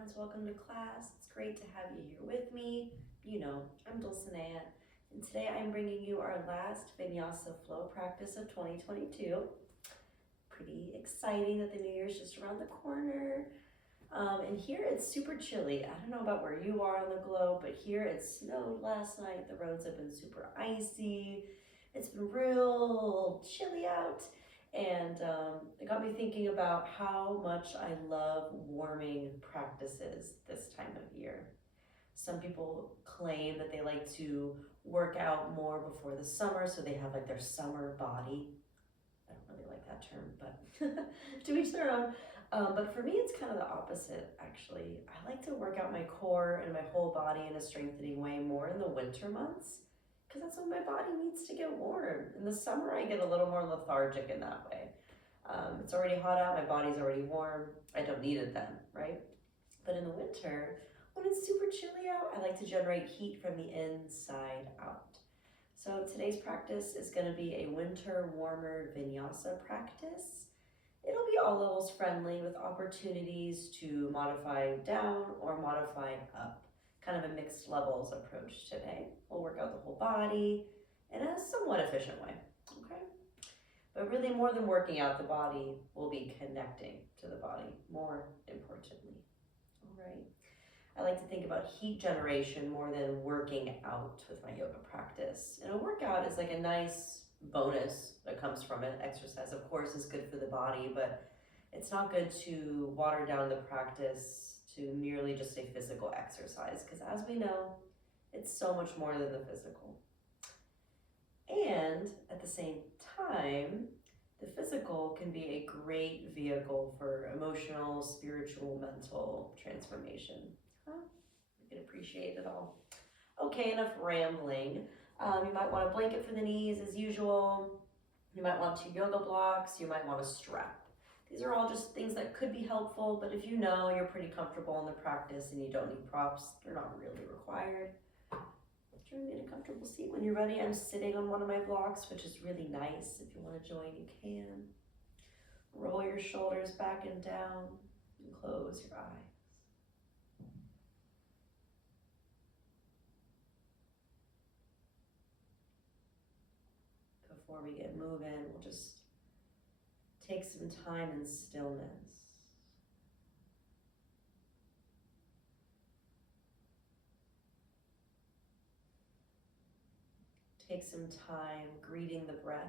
friends, welcome to class. It's great to have you here with me. You know, I'm Dulcinea, and today I'm bringing you our last Vinyasa flow practice of 2022. Pretty exciting that the new year's just around the corner. And here it's super chilly. I don't know about where you are on the globe, but here it snowed last night. The roads have been super icy. It's been real chilly out. And it got me thinking about how much I love warming practices this time of year. Some people claim that they like to work out more before the summer, so they have like their summer body. I don't really like that term, but to each their own. But for me, it's kind of the opposite, actually. I like to work out my core and my whole body in a strengthening way more in the winter months, because that's when my body needs to get warm. In the summer, I get a little more lethargic in that way. It's already hot out, my body's already warm. I don't need it then, right? But in the winter, when it's super chilly out, I like to generate heat from the inside out. So today's practice is going to be a winter warmer vinyasa practice. It'll be all levels friendly with opportunities to modify down or modify up. Kind of a mixed levels approach today. We'll work out the whole body in a somewhat efficient way, okay? But really more than working out the body, we'll be connecting to the body, more importantly, all right? I like to think about heat generation more than working out with my yoga practice. And a workout is like a nice bonus that comes from it. Exercise, of course, is good for the body, but it's not good to water down the practice to merely just a physical exercise, because as we know, it's so much more than the physical. And at the same time, the physical can be a great vehicle for emotional, spiritual, mental transformation. You can appreciate it all. Okay, enough rambling. You might want a blanket for the knees as usual. You might want 2 yoga blocks. You might want a strap. These are all just things that could be helpful, but if you know you're pretty comfortable in the practice and you don't need props, they're not really required. Join me in a comfortable seat when you're ready. I'm sitting on one of my blocks, which is really nice. If you want to join, you can. Roll your shoulders back and down and close your eyes. Before we get moving, we'll just take some time in stillness. Take some time greeting the breath.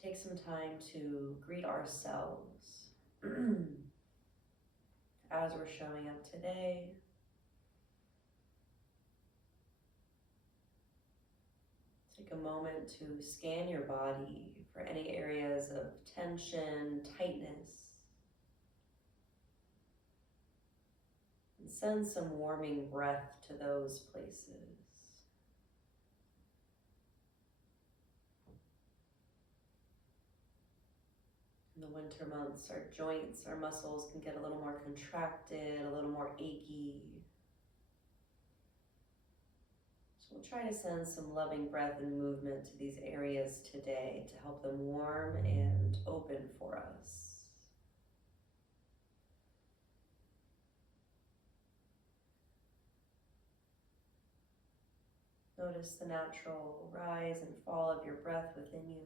Take some time to greet ourselves as we're showing up today. Take a moment to scan your body for any areas of tension, tightness, and send some warming breath to those places. In the winter months, our joints, our muscles can get a little more contracted, a little more achy. So we'll try to send some loving breath and movement to these areas today to help them warm and open for us. Notice the natural rise and fall of your breath within you.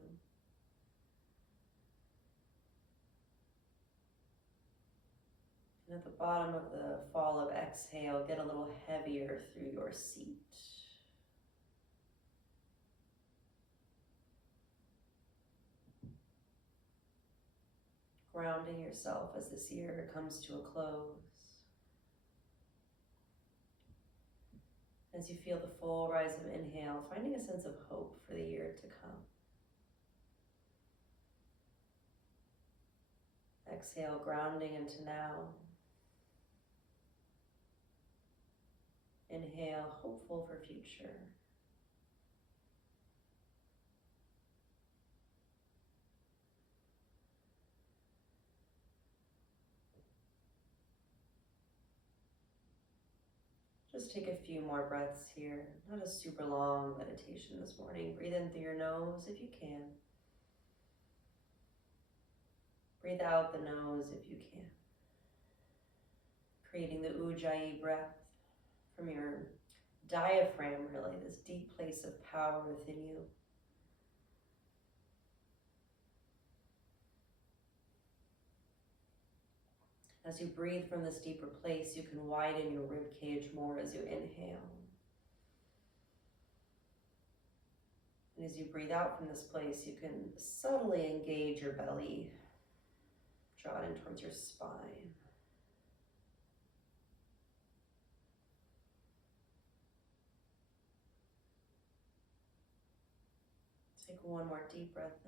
And at the bottom of the fall of exhale, get a little heavier through your seat. Grounding yourself as this year comes to a close. As you feel the full rise of inhale, finding a sense of hope for the year to come. Exhale, grounding into now. Inhale, hopeful for future. Just take a few more breaths here. Not a super long meditation this morning. Breathe in through your nose if you can. Breathe out the nose if you can. Creating the Ujjayi breath from your diaphragm, really, this deep place of power within you. As you breathe from this deeper place, you can widen your rib cage more as you inhale. And as you breathe out from this place, you can subtly engage your belly, draw it in towards your spine. Take one more deep breath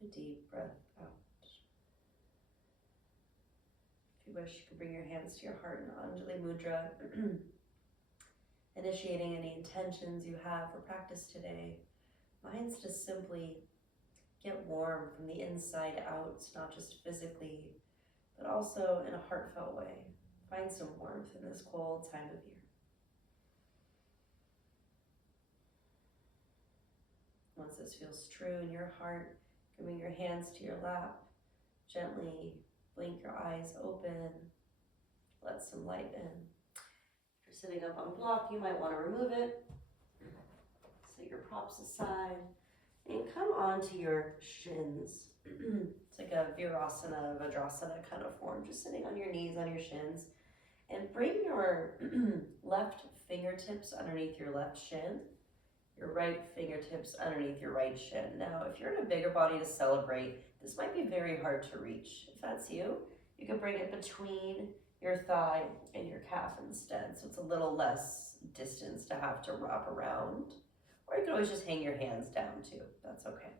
in. A deep breath out. If you wish, you can bring your hands to your heart in Anjali Mudra, initiating any intentions you have for practice today. Mine's to simply get warm from the inside out, not just physically, but also in a heartfelt way. Find some warmth in this cold time of year. Once this feels true in your heart, bring your hands to your lap. Gently blink your eyes open. Let some light in. If you're sitting up on block, you might want to remove it. Set your props aside. And come onto your shins. It's like a Virasana, Vajrasana kind of form. Just sitting on your knees, on your shins. And bring your left fingertips underneath your left shin. Your right fingertips underneath your right shin. Now, if you're in a bigger body to celebrate, this might be very hard to reach. If that's you, you can bring it between your thigh and your calf instead. So it's a little less distance to have to wrap around. Or you can always just hang your hands down too. That's okay.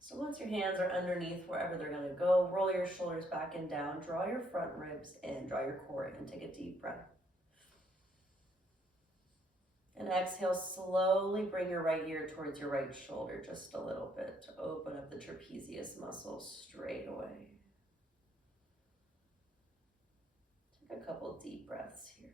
So once your hands are underneath wherever they're gonna go, roll your shoulders back and down, draw your front ribs in, draw your core in, take a deep breath. And exhale, slowly bring your right ear towards your right shoulder just a little bit to open up the trapezius muscle straight away. Take a couple deep breaths here.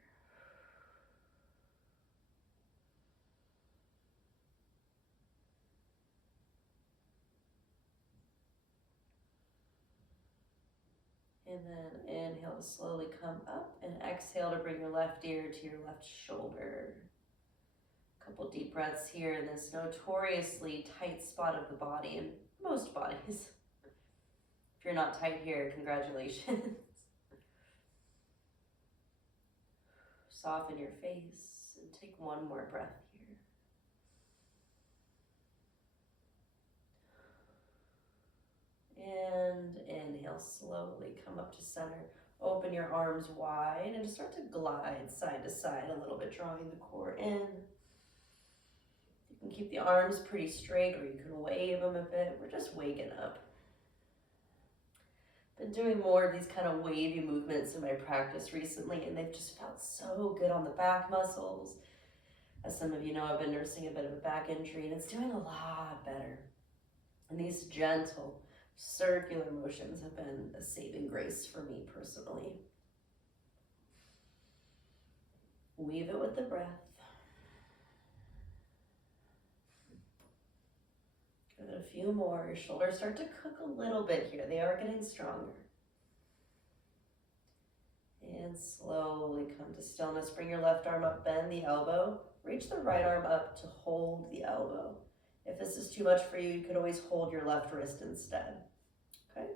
And then inhale to slowly come up and exhale to bring your left ear to your left shoulder. Couple deep breaths here in this notoriously tight spot of the body in most bodies. If you're not tight here, congratulations. Soften your face and take one more breath here. And inhale, slowly come up to center. Open your arms wide and just start to glide side to side a little bit, drawing the core in. You can keep the arms pretty straight or you can wave them a bit. We're just waking up. Been doing more of these kind of wavy movements in my practice recently, and they've just felt so good on the back muscles. As some of you know, I've been nursing a bit of a back injury, and it's doing a lot better. And these gentle, circular motions have been a saving grace for me personally. Weave it with the breath. Give it a few more. Your shoulders start to cook a little bit here. They are getting stronger. And slowly come to stillness. Bring your left arm up, bend the elbow. Reach the right arm up to hold the elbow. If this is too much for you, you could always hold your left wrist instead. Okay?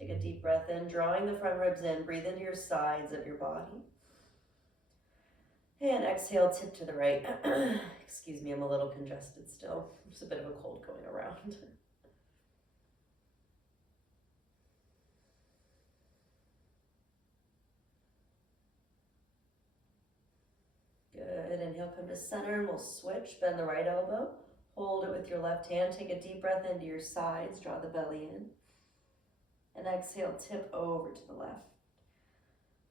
Take a deep breath in, drawing the front ribs in. Breathe into your sides of your body. And exhale, tip to the right. Excuse me, I'm a little congested still. There's a bit of a cold going around. Good, inhale, come to center, and we'll switch. Bend the right elbow. Hold it with your left hand. Take a deep breath into your sides. Draw the belly in. And exhale, tip over to the left.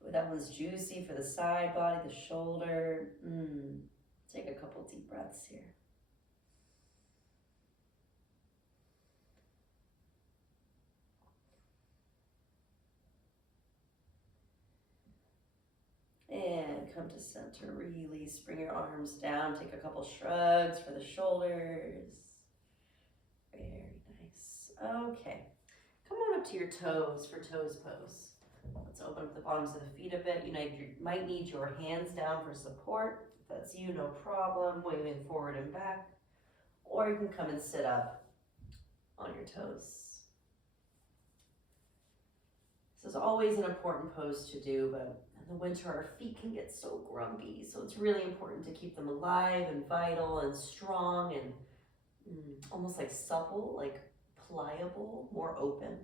Ooh, that one's juicy for the side body, the shoulder. Take a couple deep breaths here. come to center, release, bring your arms down, take a couple shrugs for the shoulders. Very nice. Okay, come on up to your toes for toes pose. Let's open up the bottoms of the feet a bit. You might need your hands down for support. If that's you, no problem, waving forward and back. Or you can come and sit up on your toes. This is always an important pose to do, but in the winter our feet can get so grumpy, so it's really important to keep them alive and vital and strong and almost like supple, like pliable, more open.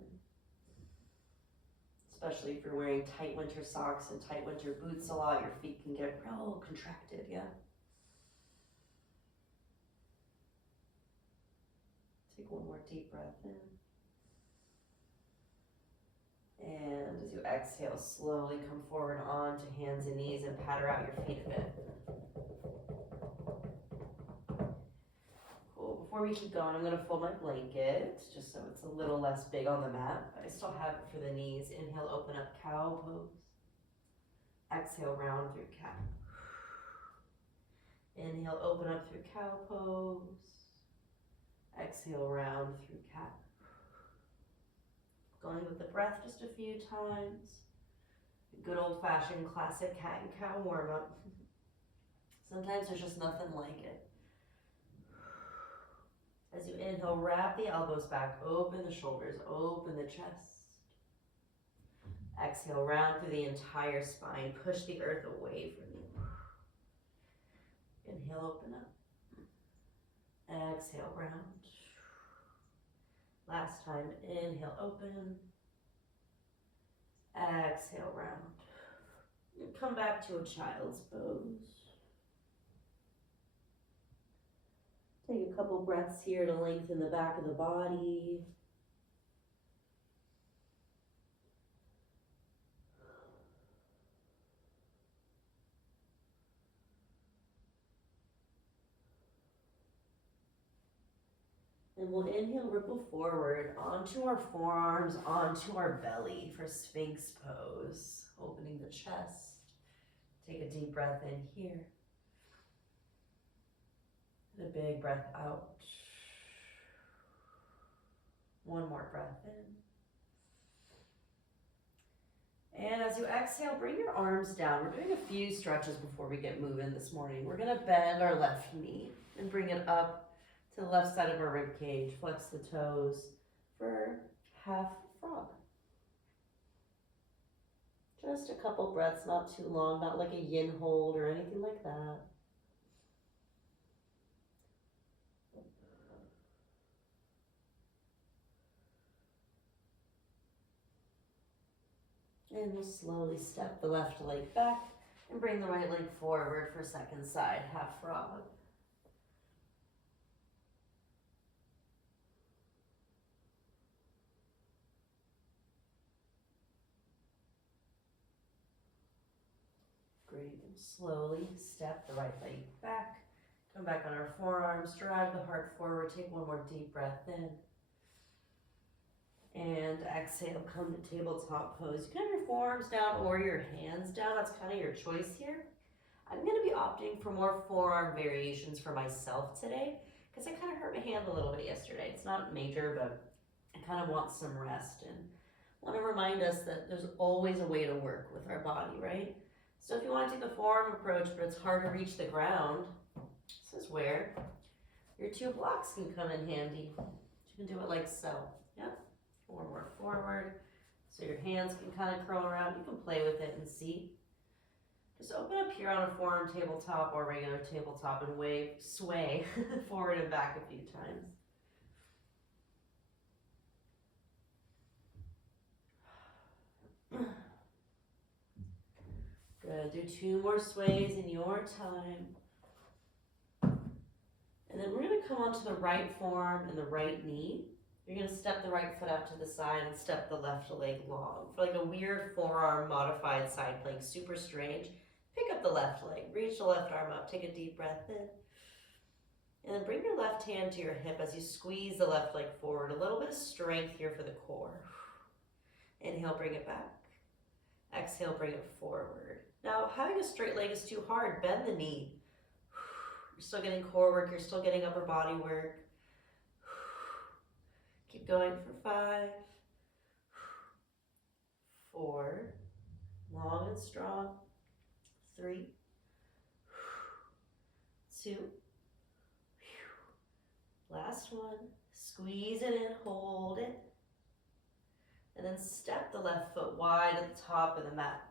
Especially if you're wearing tight winter socks and tight winter boots a lot, your feet can get real contracted, yeah? Take one more deep breath in. And as you exhale, slowly come forward onto hands and knees and patter out your feet a bit. Cool. Before we keep going, I'm going to fold my blanket just so it's a little less big on the mat. I still have it for the knees. Inhale, open up, cow pose. Exhale, round through cat. Inhale, open up through cow pose. Exhale, round through cat. Going with the breath just a few times. Good old-fashioned classic cat and cow warm-up. Sometimes there's just nothing like it. As you inhale, wrap the elbows back, open the shoulders, open the chest. Exhale, round through the entire spine, push the earth away from you. Inhale, open up. Exhale, round. Last time, inhale, open. Exhale, round. And come back to a child's pose. Take a couple breaths here to lengthen the back of the body. And we'll inhale, ripple forward onto our forearms, onto our belly for Sphinx pose. Opening the chest. Take a deep breath in here. And a big breath out. One more breath in. And as you exhale, bring your arms down. We're doing a few stretches before we get moving this morning. We're gonna bend our left knee and bring it up to the left side of our rib cage. Flex the toes for half frog. Just a couple breaths, not too long, not like a yin hold or anything like that. And we'll slowly step the left leg back and bring the right leg forward for second side, half frog. Great, and slowly step the right leg back. Come back on our forearms, drive the heart forward, take one more deep breath in. And exhale, come to tabletop pose. You can have your forearms down or your hands down. That's kind of your choice here. I'm going to be opting for more forearm variations for myself today because I kind of hurt my hand a little bit yesterday. It's not major, but I kind of want some rest and want to remind us that there's always a way to work with our body, right? So if you want to take the forearm approach, but it's hard to reach the ground, this is where your two blocks can come in handy. You can do it like so. Yep. One more forward. So your hands can kind of curl around. You can play with it and see. Just open up here on a forearm tabletop or regular tabletop and sway forward and back a few times. Good, do 2 more sways in your time. And then we're gonna come onto the right forearm and the right knee. You're gonna step the right foot out to the side and step the left leg long. For like a weird forearm modified side plank, super strange. Pick up the left leg, reach the left arm up, take a deep breath in. And then bring your left hand to your hip as you squeeze the left leg forward. A little bit of strength here for the core. Inhale, bring it back. Exhale, bring it forward. Now, having a straight leg is too hard. Bend the knee. You're still getting core work. You're still getting upper body work. Keep going for 5, 4, long and strong. 3, 2, last one. Squeeze it in, hold it. And then step the left foot wide at the top of the mat.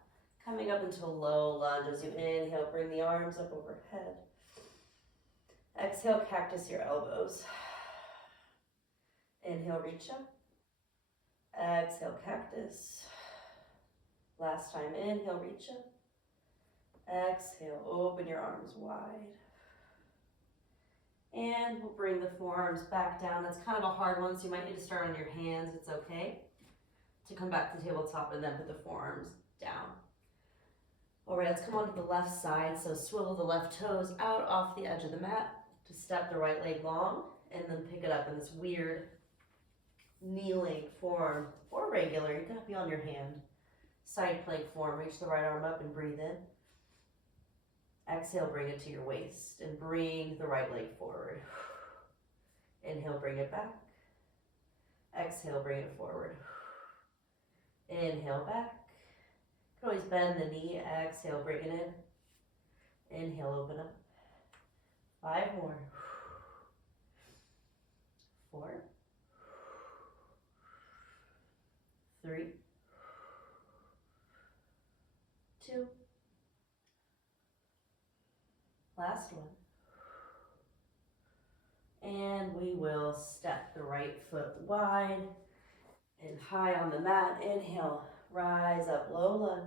Coming up into a low lunge as you inhale, bring the arms up overhead. Exhale, cactus your elbows. Inhale, reach up. Exhale, cactus. Last time, inhale, reach up. Exhale, open your arms wide. And we'll bring the forearms back down. That's kind of a hard one, so you might need to start on your hands. It's okay to come back to tabletop and then put the forearms down. All right, let's come onto the left side. So swivel the left toes out off the edge of the mat to step the right leg long and then pick it up in this weird kneeling form or regular. You gotta be on your hand. Side plank form. Reach the right arm up and breathe in. Exhale, bring it to your waist and bring the right leg forward. Inhale, bring it back. Exhale, bring it forward. Inhale, back. You can always bend the knee. Exhale, bring it in. Inhale, open up. 5 more. 4, 3, 2, last one. And we will step the right foot wide and high on the mat. Inhale, rise up, low lunge.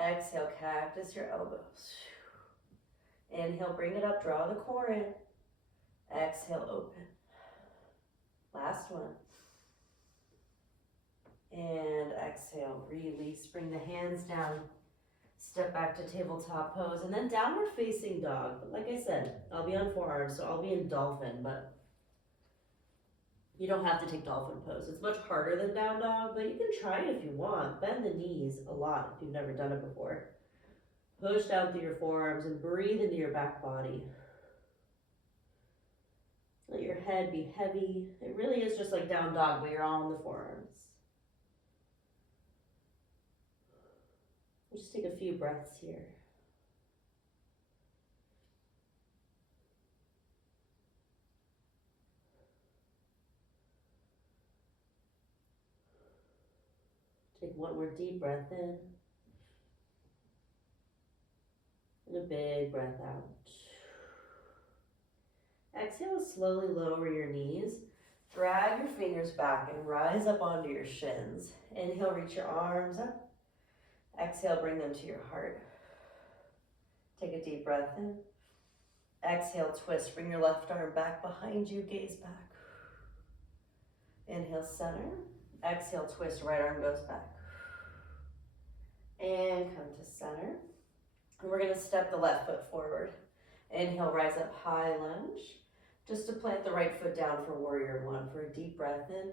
Exhale, cactus your elbows. Inhale, bring it up, draw the core in. Exhale, open. Last one. And exhale, release, bring the hands down. Step back to tabletop pose and then downward facing dog. But like I said, I'll be on forearms, so I'll be in dolphin, but you don't have to take dolphin pose. It's much harder than down dog, but you can try it if you want. Bend the knees a lot if you've never done it before. Push down through your forearms and breathe into your back body. Let your head be heavy. It really is just like down dog, but you're all on the forearms. We'll just take a few breaths here. Take one more deep breath in. And a big breath out. Exhale, slowly lower your knees. Drag your fingers back and rise up onto your shins. Inhale, reach your arms up. Exhale, bring them to your heart. Take a deep breath in. Exhale, twist. Bring your left arm back behind you, gaze back. Inhale, center. Exhale, twist, right arm goes back. And come to center. And we're gonna step the left foot forward. Inhale, rise up, high lunge. Just to plant the right foot down for warrior 1 for a deep breath in.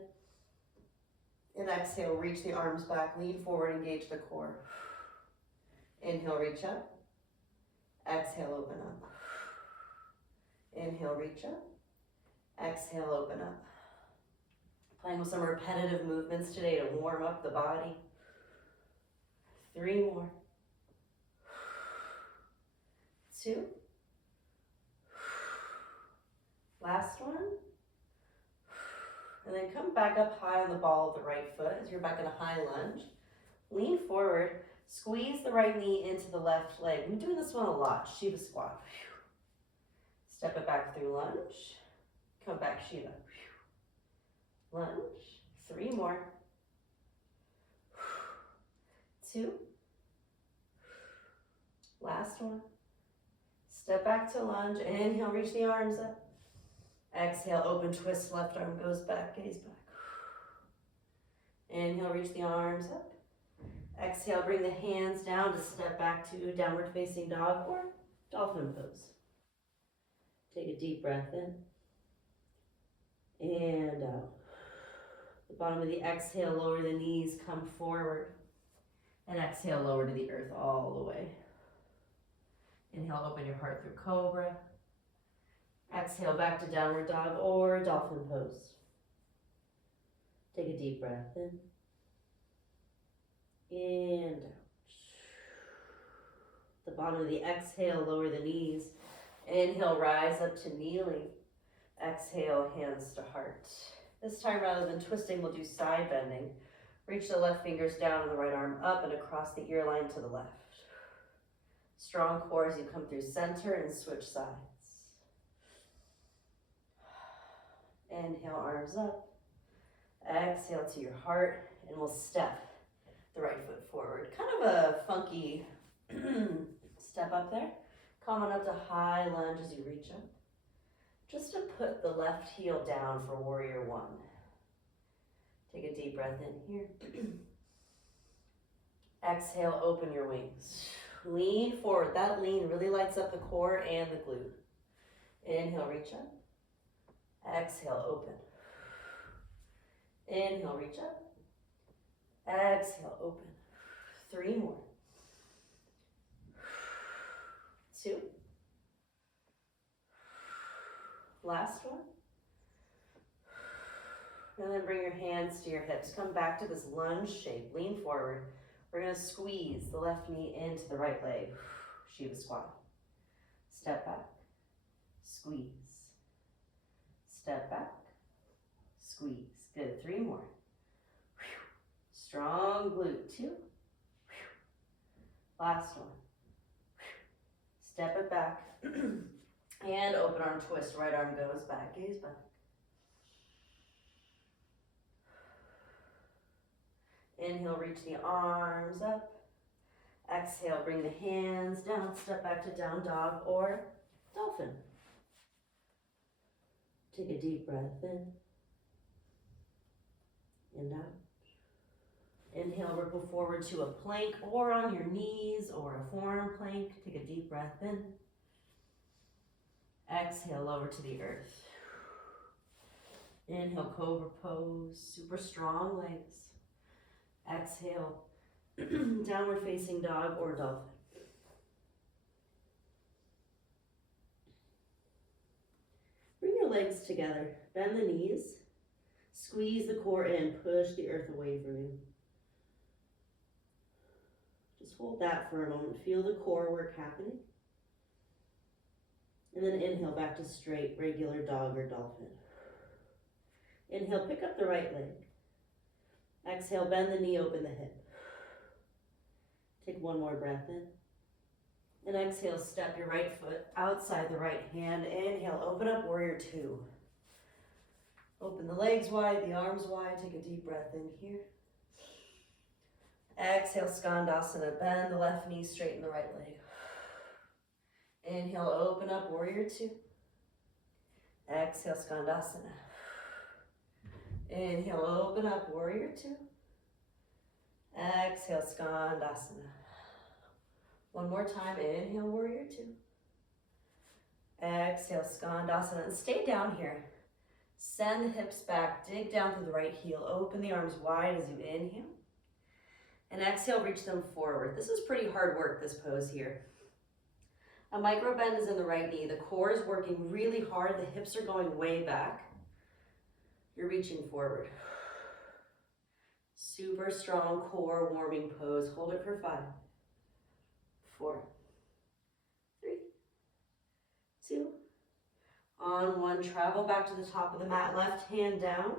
And exhale, reach the arms back, lean forward, engage the core. Inhale, reach up. Exhale, open up. Inhale, reach up. Exhale, open up. Playing with some repetitive movements today to warm up the body. 3 more. 2. Last one. And then come back up high on the ball of the right foot as you're back in a high lunge. Lean forward, squeeze the right knee into the left leg. I'm doing this one a lot, Shiva squat. Step it back through lunge. Come back, Shiva. Lunge. 3 more. 2. Last one. Step back to lunge. Inhale, reach the arms up. Exhale, open twist, left arm goes back, gaze back. Inhale, reach the arms up. Exhale, bring the hands down to step back to downward facing dog or dolphin pose. Take a deep breath in and out. The bottom of the exhale, lower the knees, come forward. And exhale, lower to the earth all the way. Inhale, open your heart through cobra. Exhale, back to downward dog or dolphin pose. Take a deep breath in. And out. The bottom of the exhale, lower the knees. Inhale, rise up to kneeling. Exhale, hands to heart. This time, rather than twisting, we'll do side bending. Reach the left fingers down and the right arm up and across the ear line to the left. Strong core as you come through center and switch sides. Inhale, arms up. Exhale to your heart, and we'll step the right foot forward. Kind of a funky step up there. Come on up to high lunge as you reach up. Just to put the left heel down for warrior one. Take a deep breath in here. Exhale, open your wings. Lean forward. That lean really lights up the core and the glute. Inhale, reach up. Exhale, open. Inhale, reach up. Exhale, open. 3 more. 2. Last one. And then bring your hands to your hips. Come back to this lunge shape. Lean forward. We're going to squeeze the left knee into the right leg. Shiva squat. Step back. Squeeze. Step back. Squeeze. Good. 3 more. Strong glute. 2. Last one. Step it back. And open arm twist. Right arm goes back. Gaze back. Inhale, reach the arms up. Exhale, bring the hands down. Step back to down dog or dolphin. Take a deep breath in and out. Inhale, ripple forward to a plank or on your knees or a forearm plank. Take a deep breath in. Exhale, lower to the earth. Inhale, cobra pose. Super strong legs. Exhale, downward facing dog or dolphin. Bring your legs together. Bend the knees. Squeeze the core in. Push the earth away from you. Just hold that for a moment. Feel the core work happening. And then inhale back to straight, regular dog or dolphin. Inhale, pick up the right leg. Exhale, bend the knee, open the hip. Take 1 more breath in. And exhale, step your right foot outside the right hand. Inhale, open up, warrior 2. Open the legs wide, the arms wide. Take a deep breath in here. Exhale, skandasana. Bend the left knee, straighten the right leg. Inhale, open up, warrior 2. Exhale, skandasana. Inhale, open up, warrior 2. Exhale, skandasana. 1 more time, inhale, warrior 2. Exhale, skandasana, and stay down here. Send the hips back, dig down through the right heel, open the arms wide as you inhale. And exhale, reach them forward. This is pretty hard work, this pose here. A micro bend is in the right knee. The core is working really hard. The hips are going way back. You're reaching forward. Super strong core warming pose. Hold it for 5, 4, 3, 2. On 1, travel back to the top of the mat. Left hand down.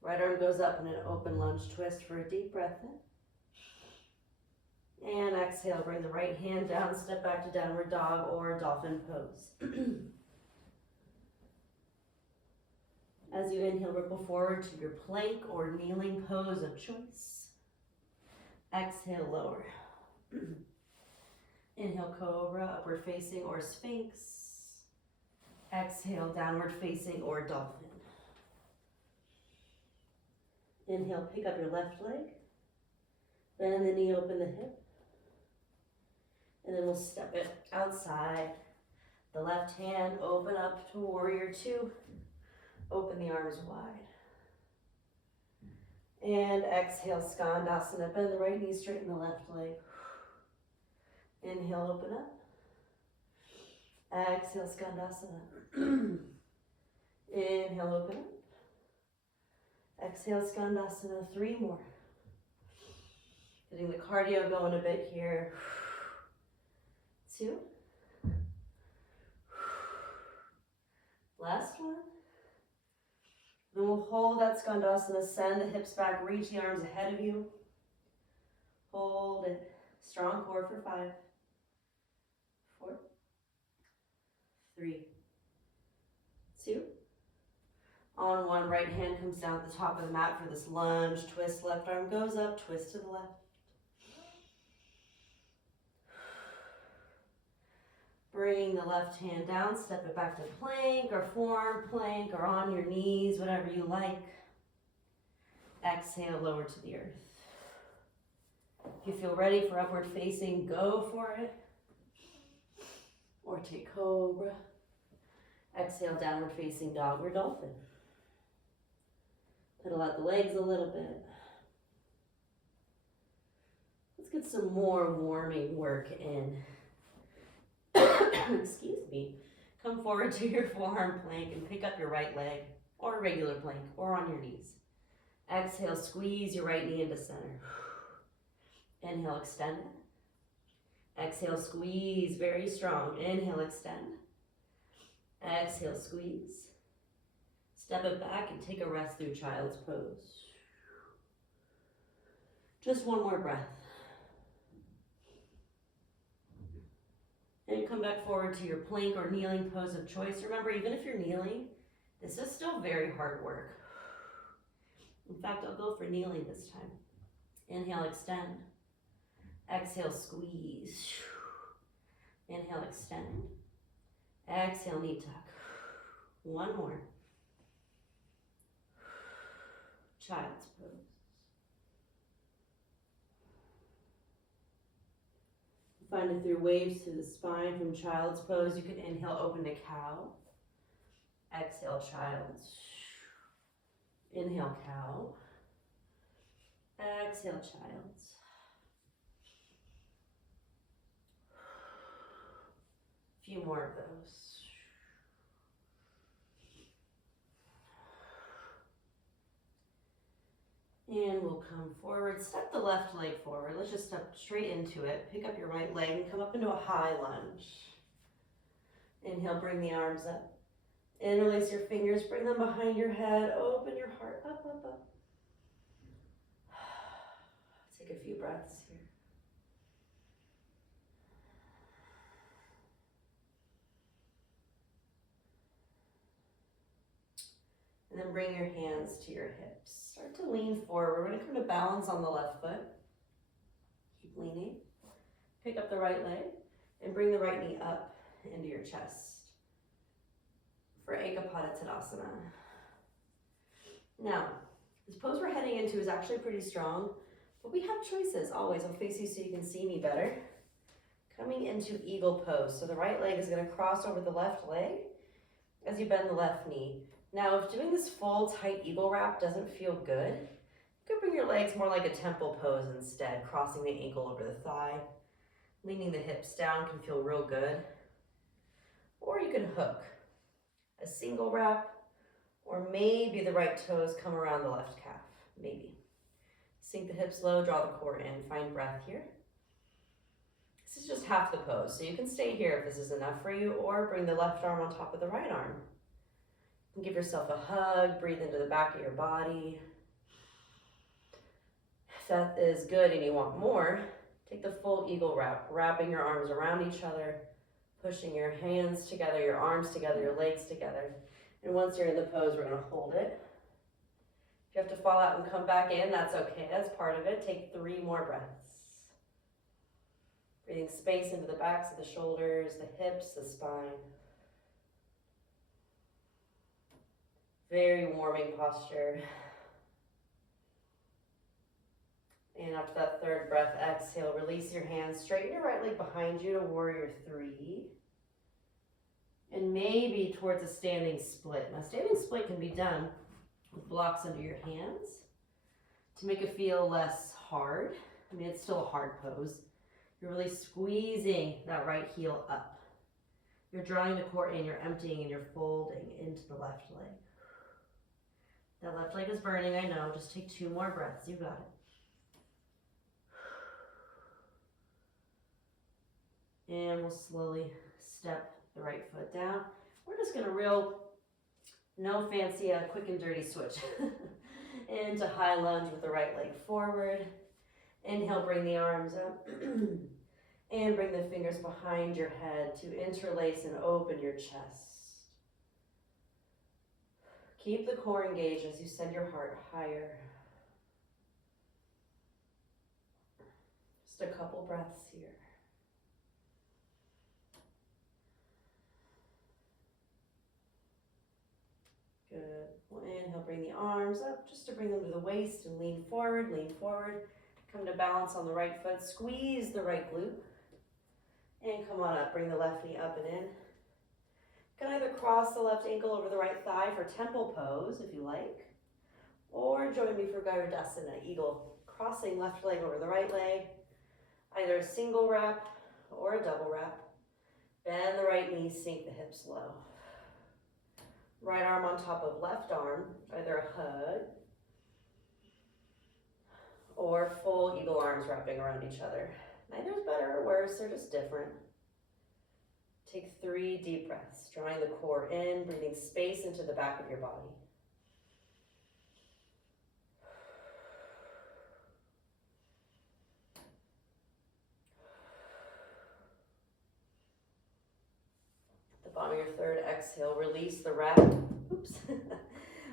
Right arm goes up in an open lunge twist for a deep breath in. And exhale, bring the right hand down. Step back to downward dog or dolphin pose. As you inhale, ripple forward to your plank or kneeling pose of choice. Exhale, lower. Inhale, cobra, upward facing or sphinx. Exhale, downward facing or dolphin. Inhale, pick up your left leg. Bend the knee, open the hip. And then we'll step it outside. The left hand, open up to warrior 2. Open the arms wide. And exhale, Skandasana. Bend the right knee, straighten the left leg. Inhale, open up. Exhale, Skandasana. Inhale, open up. Exhale, Skandasana. 3 more. Getting the cardio going a bit here. 2. Last one. Then we'll hold that Skandasana. Send the hips back. Reach the arms ahead of you. Hold it. Strong core for 5. 4. 3. 2. On 1, right hand comes down at the top of the mat for this lunge. Twist, left arm goes up, twist to the left. Bring the left hand down, step it back to plank or forearm plank or on your knees, whatever you like. Exhale, lower to the earth. If you feel ready for upward facing, go for it. Or take cobra. Exhale, downward facing dog or dolphin. Pedal out the legs a little bit. Let's get some more warming work in. Excuse me. Come forward to your forearm plank and pick up your right leg or a regular plank or on your knees. Exhale, squeeze your right knee into center. Inhale, extend it. Exhale, squeeze very strong. Inhale, extend. Exhale, squeeze. Step it back and take a rest through child's pose. Just one more breath. And come back forward to your plank or kneeling pose of choice. Remember, even if you're kneeling, this is still very hard work. In fact, I'll go for kneeling this time. Inhale, extend. Exhale, squeeze. Inhale, extend. Exhale, knee tuck. One more. Child's pose. Find it through waves through the spine from child's pose. You can inhale, open to cow. Exhale, child's. Inhale, cow. Exhale, child's. A few more of those. And we'll come forward, step the left leg forward. Let's just step straight into it. Pick up your right leg and come up into a high lunge. Inhale, bring the arms up. Interlace your fingers, bring them behind your head. Open your heart, up, up, up. Take a few breaths here. And then bring your hands to your hips. Start to lean forward. We're going to come to balance on the left foot. Keep leaning. Pick up the right leg and bring the right knee up into your chest for Ekapada Tadasana. Now, this pose we're heading into is actually pretty strong, but we have choices always. I'll face you so you can see me better. Coming into eagle pose. So the right leg is going to cross over the left leg as you bend the left knee. Now, if doing this full tight eagle wrap doesn't feel good, you could bring your legs more like a temple pose instead, crossing the ankle over the thigh. Leaning the hips down can feel real good. Or you can hook a single wrap, or maybe the right toes come around the left calf, maybe. Sink the hips low, draw the core in, find breath here. This is just half the pose, so you can stay here if this is enough for you, or bring the left arm on top of the right arm. And give yourself a hug, breathe into the back of your body. If that is good and you want more, take the full eagle wrap, wrapping your arms around each other, pushing your hands together, your arms together, your legs together. And once you're in the pose, we're gonna hold it. If you have to fall out and come back in, that's okay, that's part of it. Take 3 more breaths. Breathing space into the backs of the shoulders, the hips, the spine. Very warming posture. And after that 3rd breath, exhale, release your hands, straighten your right leg behind you to warrior 3. And maybe towards a standing split. Now, standing split can be done with blocks under your hands. To make it feel less hard, I mean, it's still a hard pose. You're really squeezing that right heel up. You're drawing the core in, you're emptying, and you're folding into the left leg. That left leg is burning, I know. Just take 2 more breaths. You got it. And we'll slowly step the right foot down. We're just going to no fancy quick and dirty switch. Into high lunge with the right leg forward. Inhale, bring the arms up. And bring the fingers behind your head to interlace and open your chest. Keep the core engaged as you send your heart higher. Just a couple breaths here. Good. Well, inhale, bring the arms up just to bring them to the waist and lean forward, lean forward. Come to balance on the right foot. Squeeze the right glute. And come on up, bring the left knee up and in. You can either cross the left ankle over the right thigh for temple pose if you like, or join me for Garudasana, eagle, crossing left leg over the right leg, either a single wrap or a double wrap. Bend the right knee, sink the hips low. Right arm on top of left arm, either a hug or full eagle arms wrapping around each other. Neither's better or worse, they're just different. Take 3 deep breaths, drawing the core in, breathing space into the back of your body. At the bottom of your third exhale, release the wrap. Oops.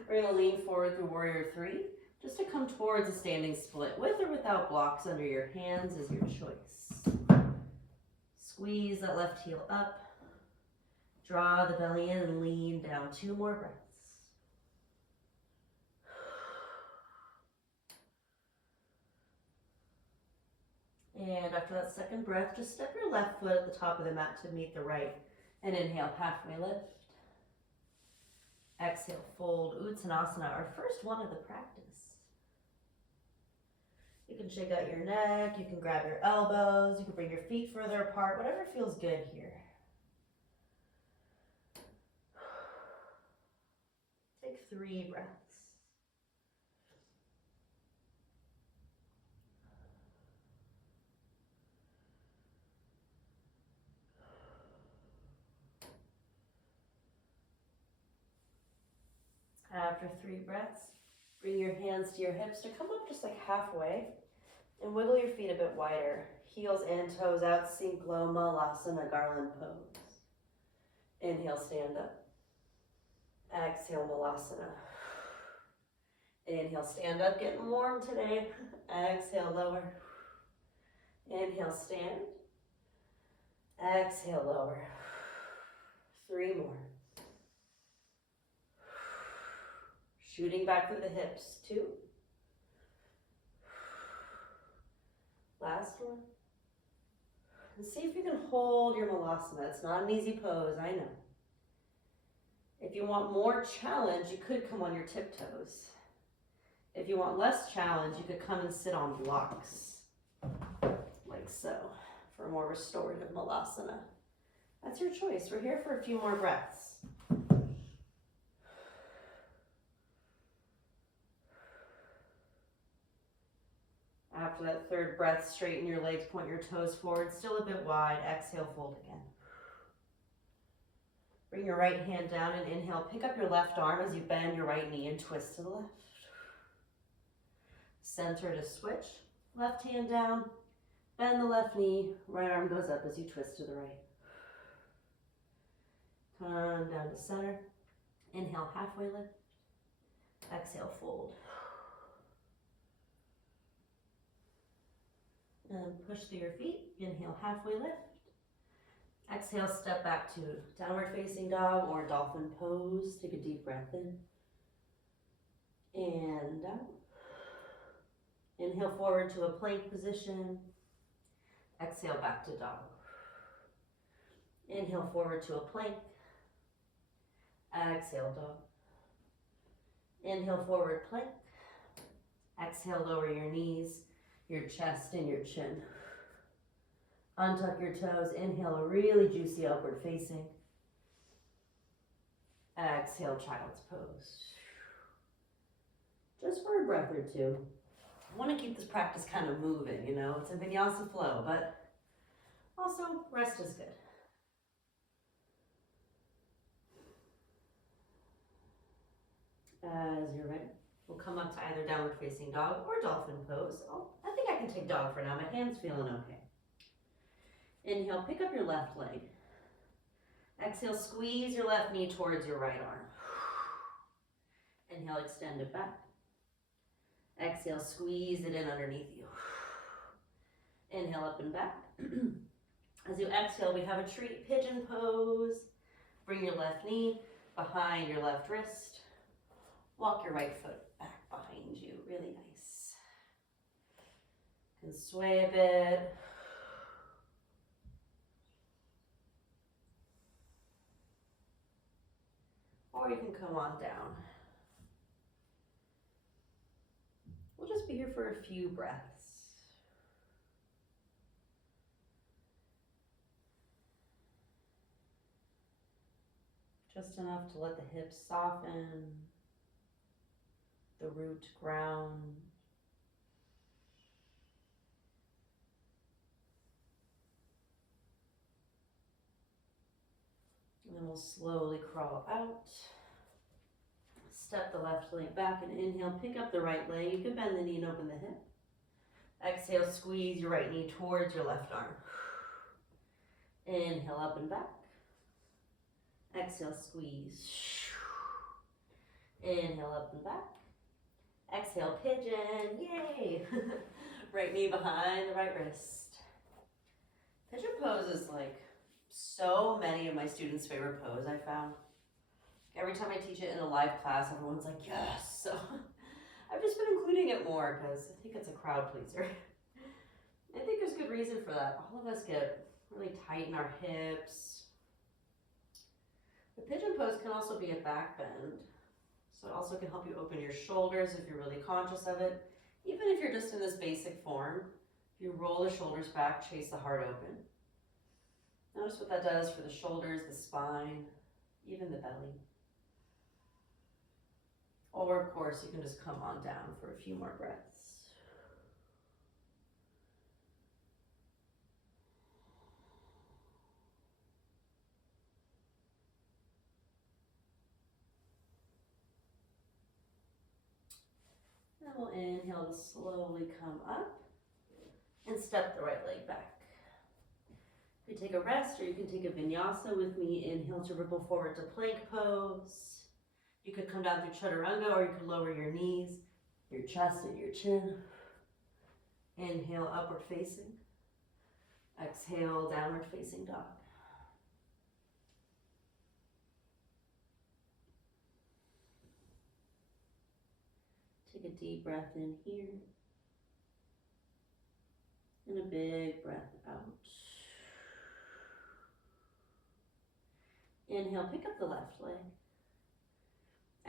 We're going to lean forward through Warrior 3, just to come towards a standing split. With or without blocks under your hands is your choice. Squeeze that left heel up. Draw the belly in and lean down. 2 more breaths. And after that second breath, just step your left foot at the top of the mat to meet the right. And inhale, halfway lift. Exhale, fold, Uttanasana, our first one of the practice. You can shake out your neck, you can grab your elbows, you can bring your feet further apart, whatever feels good here. Take 3 breaths. After 3 breaths, bring your hands to your hips to come up just like halfway and wiggle your feet a bit wider. Heels and toes out, sink low, Malasana, garland pose. Inhale, stand up. Exhale, Malasana. Inhale, stand up, getting warm today. Exhale, lower. Inhale, stand. Exhale, lower. 3 more. Shooting back through the hips, 2. Last one. And see if you can hold your Malasana. It's not an easy pose, I know. If you want more challenge, you could come on your tiptoes. If you want less challenge, you could come and sit on blocks, like so, for a more restorative Malasana. That's your choice. We're here for a few more breaths. After that 3rd breath, straighten your legs, point your toes forward, still a bit wide. Exhale, fold again. Bring your right hand down and inhale. Pick up your left arm as you bend your right knee and twist to the left. Center to switch. Left hand down, bend the left knee, right arm goes up as you twist to the right. Come down to center. Inhale, halfway lift. Exhale, fold. And push through your feet. Inhale, halfway lift. Exhale, step back to downward facing dog or dolphin pose. Take a deep breath in. And down. Inhale forward to a plank position. Exhale back to dog. Inhale forward to a plank. Exhale dog. Inhale forward plank. Exhale, lower your knees, your chest, and your chin. Untuck your toes. Inhale, a really juicy upward facing. Exhale, child's pose. Just for a breath or two. I want to keep this practice kind of moving, you know. It's a vinyasa flow, but also rest is good. As you're ready, we'll come up to either downward facing dog or dolphin pose. Oh, I think I can take dog for now. My hand's feeling okay. Inhale, pick up your left leg. Exhale, squeeze your left knee towards your right arm. Inhale, extend it back. Exhale, squeeze it in underneath you. Inhale, up and back. As you exhale, we have a tree pigeon pose. Bring your left knee behind your left wrist. Walk your right foot back behind you. Really nice. You can sway a bit. Or you can come on down. We'll just be here for a few breaths. Just enough to let the hips soften, the root ground. And then we'll slowly crawl out. Step the left leg back and inhale, pick up the right leg. You can bend the knee and open the hip. Exhale, squeeze your right knee towards your left arm. Inhale, up and back. Exhale, squeeze. Inhale, up and back. Exhale, pigeon. Yay! Right knee behind the right wrist. Pigeon pose is like so many of my students' favorite pose, I found. Every time I teach it in a live class, everyone's like, yes! So I've just been including it more because I think it's a crowd pleaser. I think there's good reason for that. All of us get really tight in our hips. The pigeon pose can also be a back bend. So it also can help you open your shoulders if you're really conscious of it. Even if you're just in this basic form, you roll the shoulders back, chase the heart open. Notice what that does for the shoulders, the spine, even the belly. Or of course, you can just come on down for a few more breaths. Then we'll inhale to slowly come up and step the right leg back. You can take a rest or you can take a vinyasa with me. Inhale to ripple forward to plank pose. You could come down through chaturanga or you could lower your knees, your chest and your chin. Inhale, upward facing. Exhale, downward facing dog. Take a deep breath in here. And a big breath out. Inhale, pick up the left leg.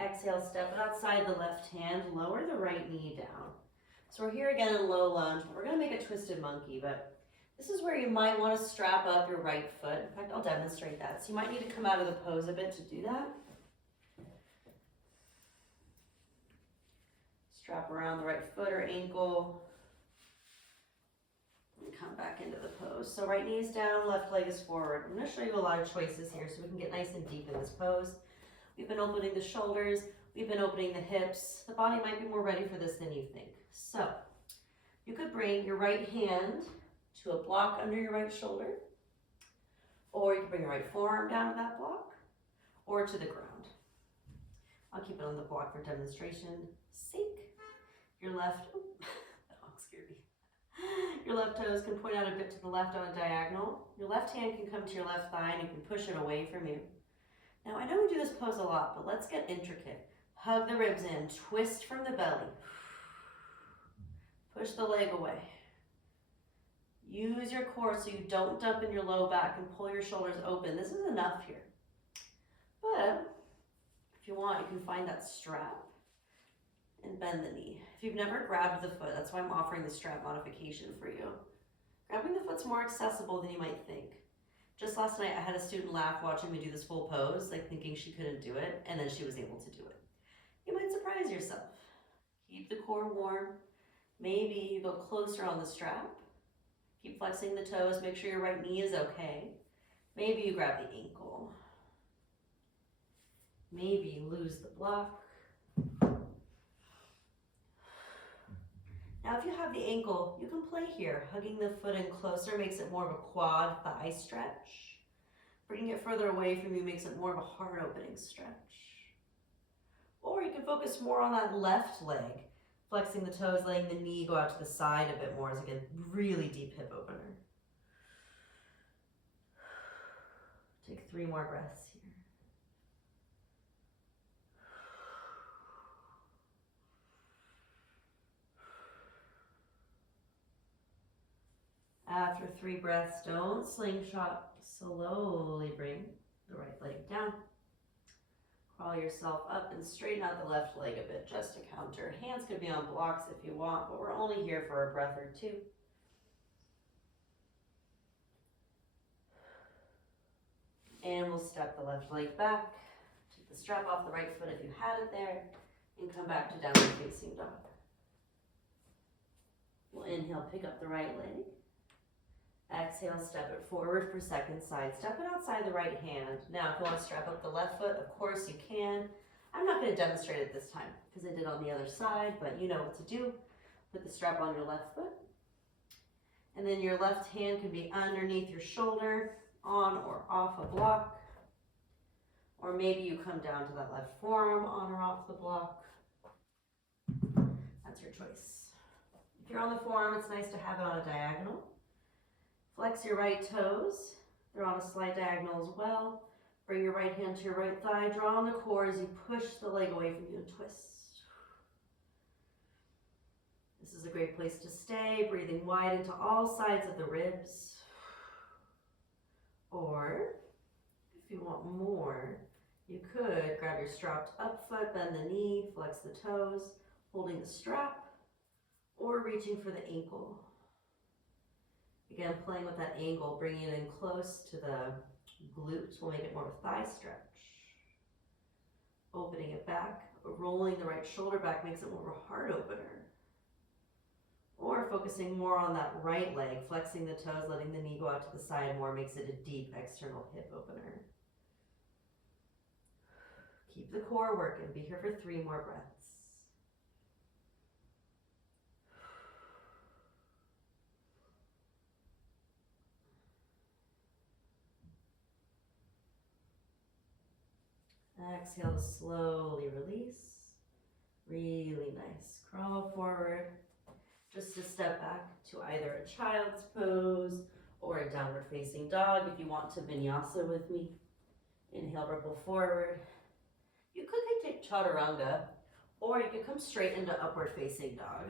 Exhale, step it outside the left hand, lower the right knee down. So we're here again in low lunge. We're gonna make a twisted monkey, but this is where you might wanna strap up your right foot. In fact, I'll demonstrate that. So you might need to come out of the pose a bit to do that. Strap around the right foot or ankle. And come back into the pose. So right knee is down, left leg is forward. I'm gonna show you a lot of choices here so we can get nice and deep in this pose. We've been opening the shoulders, we've been opening the hips. The body might be more ready for this than you think. So you could bring your right hand to a block under your right shoulder, or you can bring your right forearm down to that block, or to the ground. I'll keep it on the block for demonstration sake. Your left, that one scared me. Your left toes can point out a bit to the left on a diagonal. Your left hand can come to your left thigh and you can push it away from you. Now I know we do this pose a lot, but let's get intricate. Hug the ribs in, twist from the belly. Push the leg away. Use your core so you don't dump in your low back and pull your shoulders open. This is enough here. But if you want, you can find that strap and bend the knee. If you've never grabbed the foot, that's why I'm offering the strap modification for you. Grabbing the foot's more accessible than you might think. Just last night, I had a student laugh watching me do this full pose, like thinking she couldn't do it, and then she was able to do it. You might surprise yourself. Keep the core warm. Maybe you go closer on the strap. Keep flexing the toes, make sure your right knee is okay. Maybe you grab the ankle. Maybe you lose the block. Now if you have the ankle, you can play here. Hugging the foot in closer makes it more of a quad thigh stretch. Bringing it further away from you makes it more of a heart opening stretch. Or you can focus more on that left leg. Flexing the toes, letting the knee go out to the side a bit more as like a really deep hip opener. Take 3 more breaths here. After 3 breaths, don't slingshot. Slowly bring the right leg down. Crawl yourself up and straighten out the left leg a bit just to counter. Hands could be on blocks if you want, but we're only here for a breath or 2. And we'll step the left leg back. Take the strap off the right foot if you had it there, and come back to downward facing dog. We'll inhale, pick up the right leg. Exhale, step it forward for second side. Step it outside the right hand. Now, if you want to strap up the left foot, of course you can. I'm not going to demonstrate it this time because I did on the other side, but you know what to do. Put the strap on your left foot. And then your left hand can be underneath your shoulder, on or off a block. Or maybe you come down to that left forearm, on or off the block. That's your choice. If you're on the forearm, it's nice to have it on a diagonal. Flex your right toes. They're on a slight diagonal as well. Bring your right hand to your right thigh. Draw on the core as you push the leg away from you and twist. This is a great place to stay, breathing wide into all sides of the ribs. Or, if you want more, you could grab your strapped up foot, bend the knee, flex the toes, holding the strap, or reaching for the ankle. Again, playing with that angle, bringing it in close to the glutes will make it more of a thigh stretch. Opening it back, rolling the right shoulder back makes it more of a heart opener. Or focusing more on that right leg, flexing the toes, letting the knee go out to the side more makes it a deep external hip opener. Keep the core working. Be here for 3 more breaths. Exhale to slowly release. Really nice. Crawl forward. Just a step back to either a child's pose or a downward facing dog if you want to vinyasa with me. Inhale, ripple forward. You could take chaturanga, or you could come straight into upward facing dog.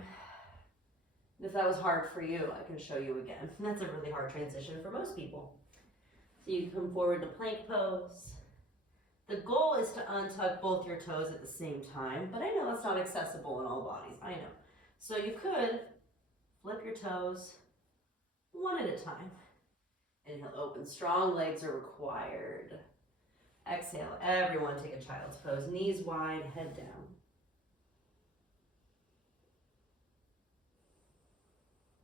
And if that was hard for you, I can show you again. That's a really hard transition for most people. So you come forward to plank pose. The goal is to untug both your toes at the same time, but I know that's not accessible in all bodies, I know. So you could flip your toes one at a time. Inhale, open, strong legs are required. Exhale, everyone take a child's pose, knees wide, head down.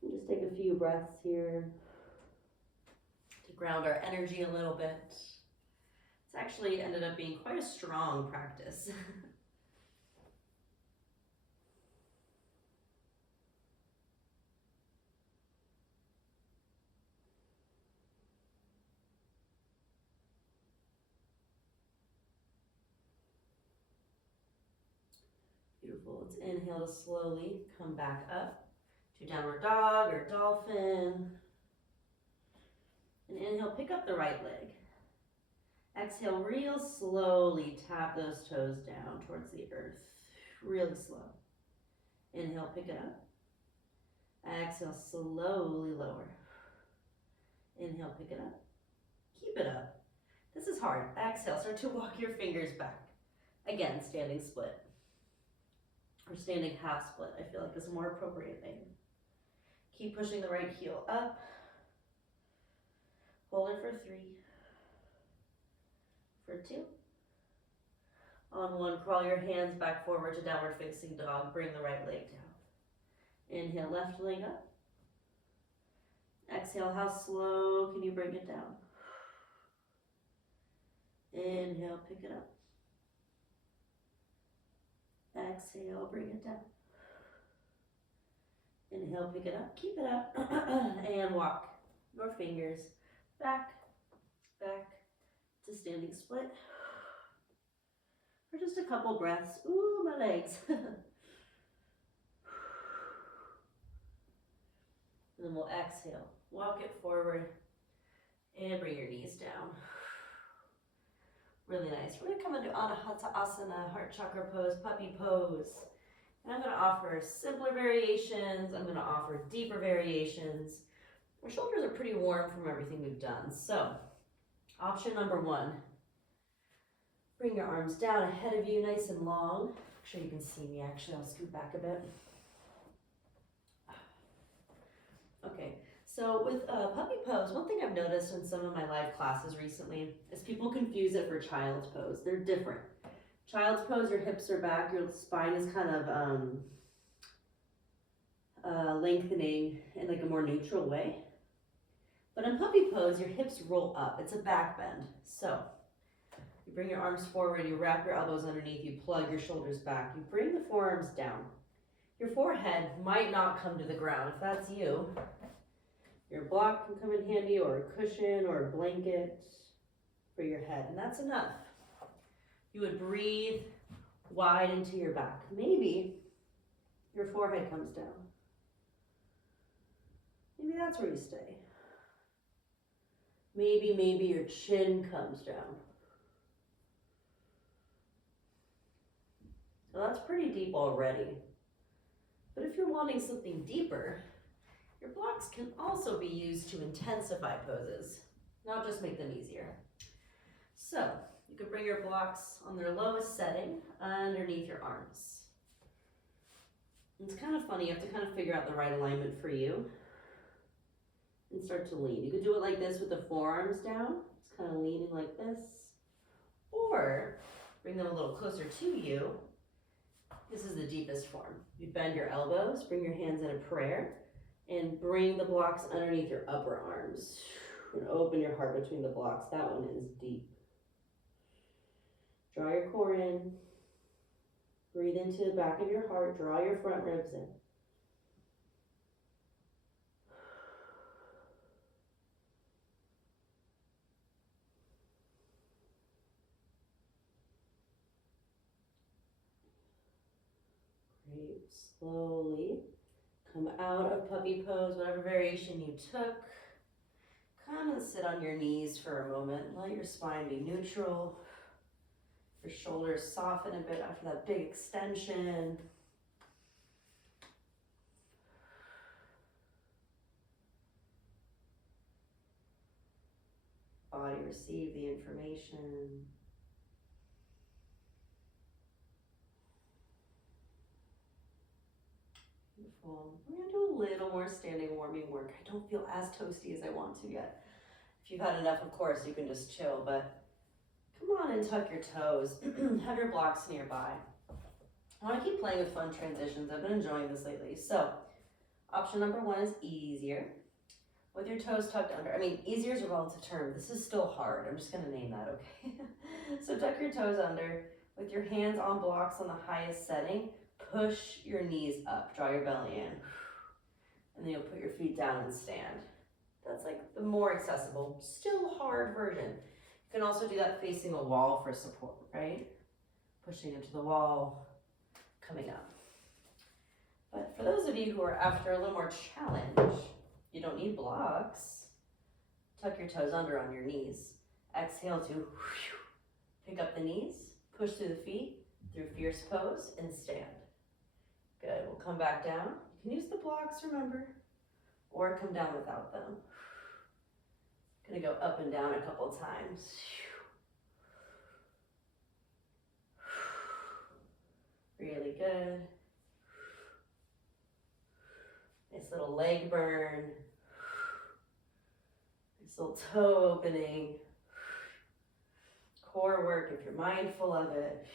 And just take a few breaths here to ground our energy a little bit. It's actually ended up being quite a strong practice. Beautiful. Let's inhale to slowly come back up to downward dog or dolphin. And inhale, pick up the right leg. Exhale, real slowly tap those toes down towards the earth. Really slow. Inhale, pick it up. Exhale, slowly lower. Inhale, pick it up. Keep it up. This is hard. Exhale, start to walk your fingers back. Again, standing split. or standing half split, I feel like is a more appropriate thing. Keep pushing the right heel up. Hold it for 3, for 2. On 1, crawl your hands back forward to downward facing dog. Bring the right leg down. Inhale, left leg up. Exhale, how slow can you bring it down? Inhale, pick it up. Exhale, bring it down. Inhale, pick it up, keep it up, and walk your fingers back, back to standing split. For just a couple breaths. Ooh, my legs. And then we'll exhale, walk it forward, and bring your knees down. Really nice. We're going to come into Anahata Asana, heart chakra pose, puppy pose. And I'm going to offer simpler variations. I'm going to offer deeper variations. My shoulders are pretty warm from everything we've done. So, option number 1. Bring your arms down ahead of you, nice and long. Make sure you can see me, actually. I'll scoot back a bit. Okay, so with puppy pose, one thing I've noticed in some of my live classes recently is people confuse it for child's pose. They're different. Child's pose, your hips are back, your spine is kind of lengthening in like a more neutral way. But in puppy pose, your hips roll up. It's a back bend. So you bring your arms forward, you wrap your elbows underneath, you plug your shoulders back, you bring the forearms down. Your forehead might not come to the ground. If that's you, your block can come in handy, or a cushion or a blanket for your head, and that's enough. You would breathe wide into your back. Maybe your forehead comes down. Maybe that's where you stay. Maybe your chin comes down. So that's pretty deep already. But if you're wanting something deeper, your blocks can also be used to intensify poses, not just make them easier. So you could bring your blocks on their lowest setting underneath your arms. It's kind of funny, you have to kind of figure out the right alignment for you and start to lean. You could do it like this with the forearms down. It's kind of leaning like this. Or bring them a little closer to you. This is the deepest form. You bend your elbows, bring your hands in a prayer, and bring the blocks underneath your upper arms. And open your heart between the blocks. That one is deep. Draw your core in. Breathe into the back of your heart. Draw your front ribs in. Great. Slowly come out of puppy pose, whatever variation you took. Come and sit on your knees for a moment. Let your spine be neutral. Your shoulders soften a bit after that big extension. Body receive the information. Beautiful. We're going to do a little more standing warming work. I don't feel as toasty as I want to yet. If you've had enough, of course, you can just chill, but come on and tuck your toes. Have your blocks nearby. I want to keep playing with fun transitions. I've been enjoying this lately. So, option number 1 is easier. With your toes tucked under. I mean, easier is a relative term. This is still hard. I'm just going to name that, okay? So tuck your toes under. With your hands on blocks on the highest setting, push your knees up. Draw your belly in. And then you'll put your feet down and stand. That's like the more accessible, still hard version. You can also do that facing a wall for support, right? Pushing into the wall, coming up. But for those of you who are after a little more challenge, you don't need blocks. Tuck your toes under on your knees. Exhale to pick up the knees, push through the feet, through fierce pose, and stand. Good, we'll come back down. You can use the blocks, remember, or come down without them. Gonna go up and down a couple times. Really good. Nice little leg burn. Nice little toe opening. Core work if you're mindful of it.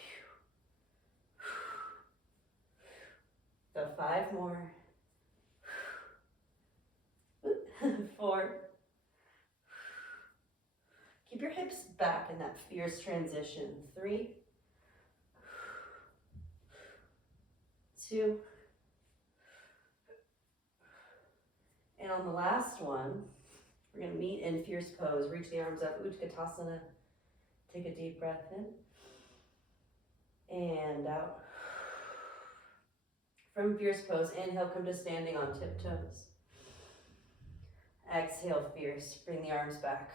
Go 5 more. 4. Keep your hips back in that fierce transition. 3. 2. And on the last one, we're going to meet in fierce pose. Reach the arms up, Utkatasana. Take a deep breath in and out. From fierce pose, inhale, come to standing on tiptoes. Exhale, fierce, bring the arms back.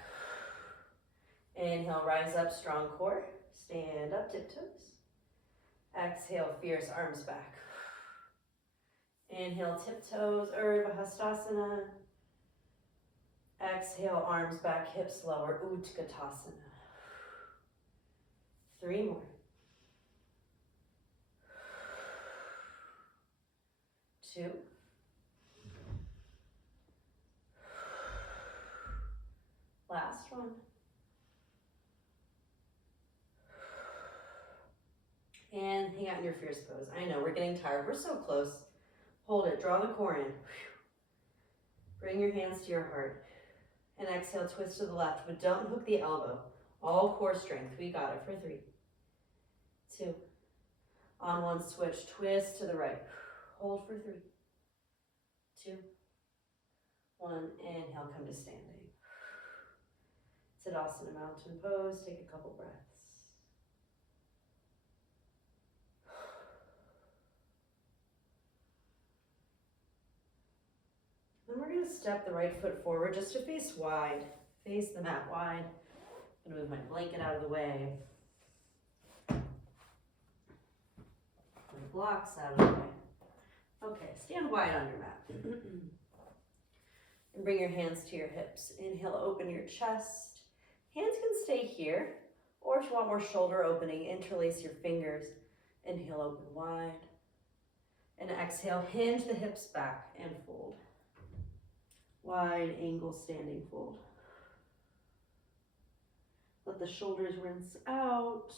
Inhale, rise up, strong core. Stand up, tiptoes. Exhale, fierce, arms back. Inhale, tiptoes, Urdhva Hastasana. Exhale, arms back, hips lower, Utkatasana. 3 more. 2. Last one. And hang out in your fierce pose. I know, we're getting tired. We're so close. Hold it, draw the core in. Bring your hands to your heart. And exhale, twist to the left, but don't hook the elbow. All core strength. We got it for 3. 2. On 1, switch, twist to the right. Hold for 3. 2. 1. Inhale, come to standing. Tadasana, mountain pose. Take a couple breaths. Then we're going to step the right foot forward just to face wide. Face the mat wide. I'm going to move my blanket out of the way. My blocks out of the way. Okay, stand wide on your mat. And bring your hands to your hips. Inhale, open your chest. Hands can stay here, or if you want more shoulder opening, interlace your fingers. Inhale, open wide. And exhale, hinge the hips back and fold. Wide angle standing fold. Let the shoulders rinse out.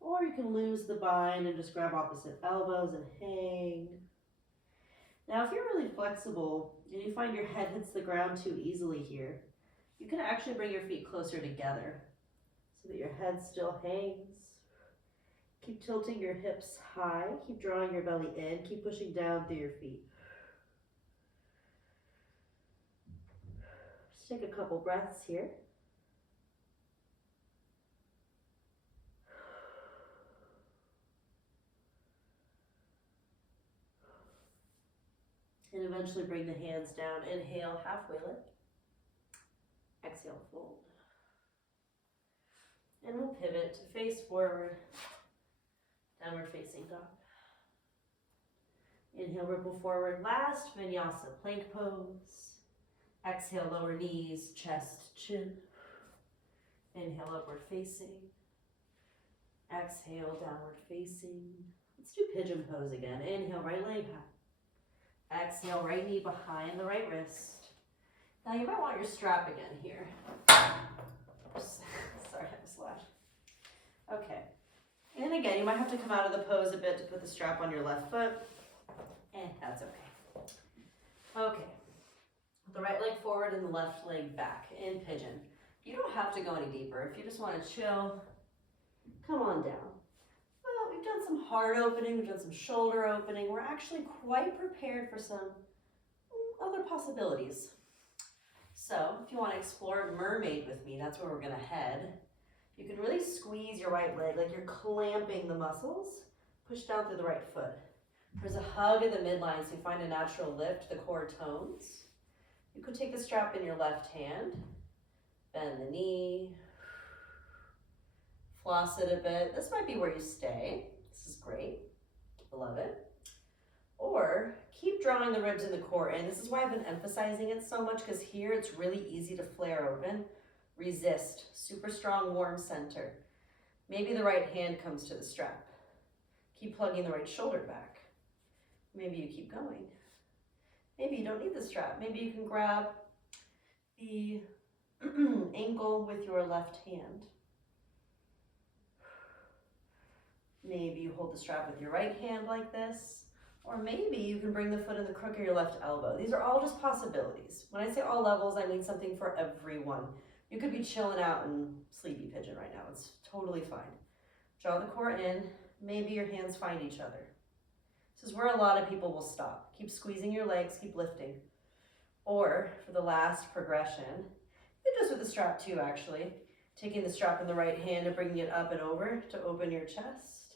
Or you can lose the bind and just grab opposite elbows and hang. Now, if you're really flexible and you find your head hits the ground too easily here, you can actually bring your feet closer together so that your head still hangs. Keep tilting your hips high. Keep drawing your belly in. Keep pushing down through your feet. Just take a couple breaths here. And eventually bring the hands down. Inhale, halfway lift. Exhale, fold. And we'll pivot to face forward, downward facing dog. Inhale, ripple forward. Last Vinyasa, plank pose. Exhale, lower knees, chest, chin. Inhale, upward facing. Exhale, downward facing. Let's do pigeon pose again. Inhale, right leg high. Exhale, right knee behind the right wrist. Now you might want your strap again here. Sorry, I was loud. Okay. And again, you might have to come out of the pose a bit to put the strap on your left foot. And that's okay. Okay. The right leg forward and the left leg back in pigeon. You don't have to go any deeper. If you just want to chill, come on down. Well, we've done some heart opening, we've done some shoulder opening. We're actually quite prepared for some other possibilities. So if you want to explore mermaid with me, that's where we're going to head. You can really squeeze your right leg like you're clamping the muscles. Push down through the right foot. There's a hug in the midline so you find a natural lift, the core tones. You could take the strap in your left hand, bend the knee, floss it a bit. This might be where you stay. This is great. I love it. Or keep drawing the ribs and the core in. This is why I've been emphasizing it so much, because here it's really easy to flare open. Resist. Super strong, warm center. Maybe the right hand comes to the strap. Keep plugging the right shoulder back. Maybe you keep going. Maybe you don't need the strap. Maybe you can grab the ankle with your left hand. Maybe you hold the strap with your right hand like this, or maybe you can bring the foot in the crook of your left elbow. These are all just possibilities. When I say all levels, I mean something for everyone. You could be chilling out in sleepy pigeon right now. It's totally fine. Draw the core in. Maybe your hands find each other. This is where a lot of people will stop. Keep squeezing your legs, keep lifting. Or for the last progression, you can do this with the strap too, actually. Taking the strap in the right hand and bringing it up and over to open your chest.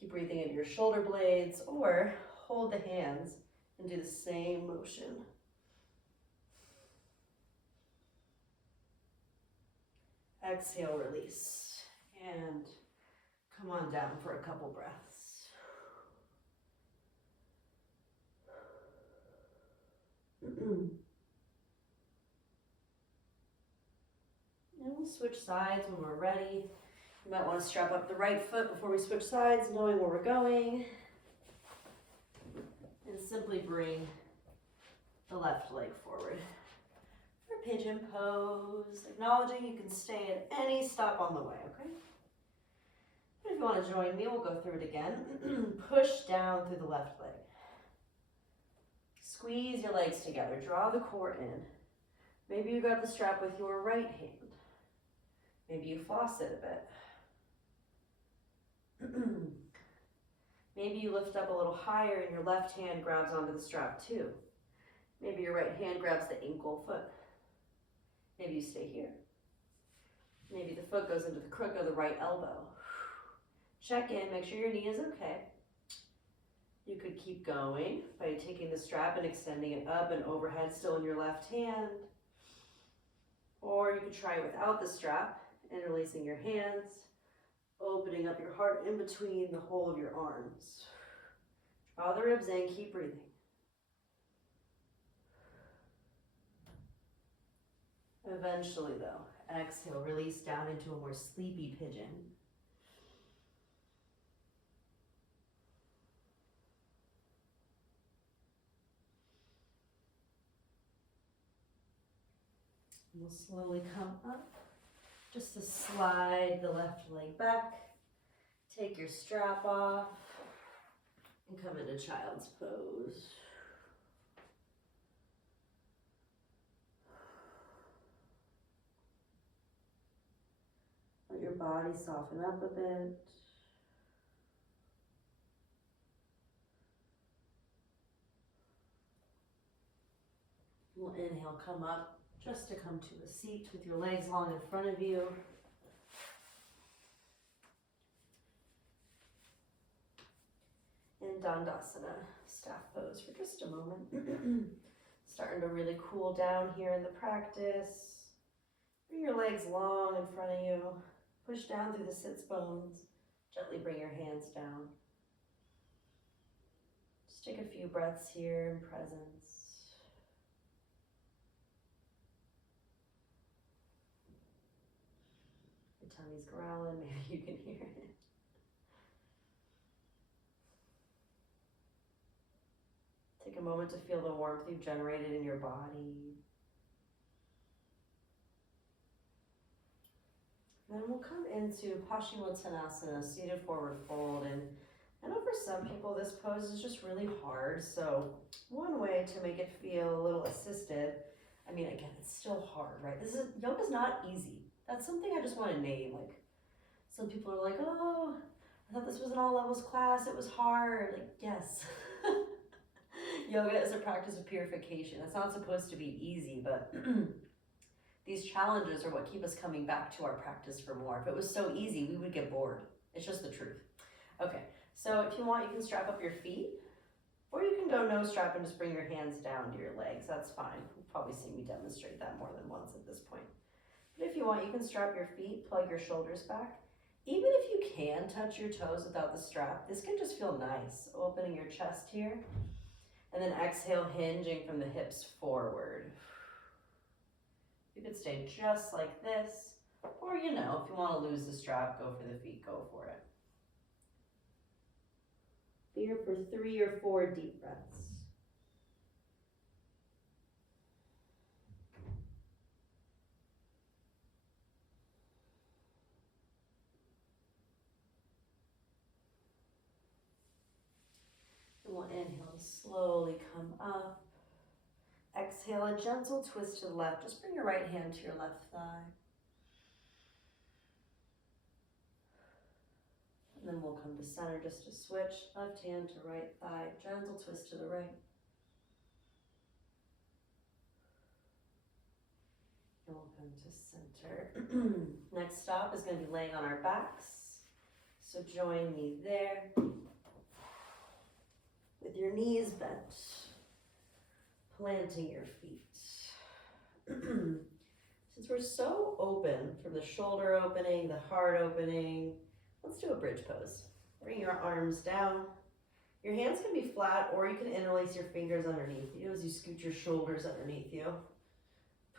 Keep breathing into your shoulder blades, or hold the hands and do the same motion. Exhale, release, and come on down for a couple breaths. And we'll switch sides when we're ready. You might want to strap up the right foot before we switch sides, knowing where we're going. And simply bring the left leg forward for pigeon pose, acknowledging you can stay at any stop on the way, okay? But if you want to join me, we'll go through it again. Push down through the left leg. Squeeze your legs together, draw the core in. Maybe you grab the strap with your right hand. Maybe you floss it a bit. Maybe you lift up a little higher and your left hand grabs onto the strap too. Maybe your right hand grabs the ankle foot. Maybe you stay here. Maybe the foot goes into the crook of the right elbow. Check in, make sure your knee is okay. You could keep going by taking the strap and extending it up and overhead still in your left hand. Or you could try it without the strap, interlacing your hands, opening up your heart in between the whole of your arms. Draw the ribs in, keep breathing. Eventually though, exhale, release down into a more sleepy pigeon. We'll slowly come up, just to slide the left leg back, take your strap off, and come into child's pose. Let your body soften up a bit. We'll inhale, come up, just to come to a seat with your legs long in front of you. In Dandasana, staff pose for just a moment. Starting to really cool down here in the practice. Bring your legs long in front of you. Push down through the sits bones. Gently bring your hands down. Just take a few breaths here in presence. Your tummy's growling, maybe you can hear it. Take a moment to feel the warmth you've generated in your body. Then we'll come into Paschimottanasana, seated forward fold. And I know for some people this pose is just really hard. So one way to make it feel a little assisted, I mean, again, it's still hard, right? Yoga's not easy. That's something I just want to name. Like, some people are like, oh, I thought this was an all levels class. It was hard. Like, yes. Yoga is a practice of purification. It's not supposed to be easy, but these challenges are what keep us coming back to our practice for more. If it was so easy, we would get bored. It's just the truth. Okay, so if you want, you can strap up your feet, or you can go no strap and just bring your hands down to your legs. That's fine. You've probably seen me demonstrate that more than once at this point. But if you want, you can strap your feet, plug your shoulders back. Even if you can touch your toes without the strap, this can just feel nice. Opening your chest here. And then exhale, hinging from the hips forward. You could stay just like this, or if you want to lose the strap, go for the feet, go for it. Here for 3 or 4 deep breaths. exhale, a gentle twist to the left. Just bring your right hand to your left thigh. And then we'll come to center just to switch. Left hand to right thigh, gentle twist to the right. And we'll come to center. Next stop is going to be laying on our backs. So join me there. With your knees bent, planting your feet. Since we're so open, from the shoulder opening, the heart opening, let's do a bridge pose. Bring your arms down. Your hands can be flat, or you can interlace your fingers underneath you as you scoot your shoulders underneath you.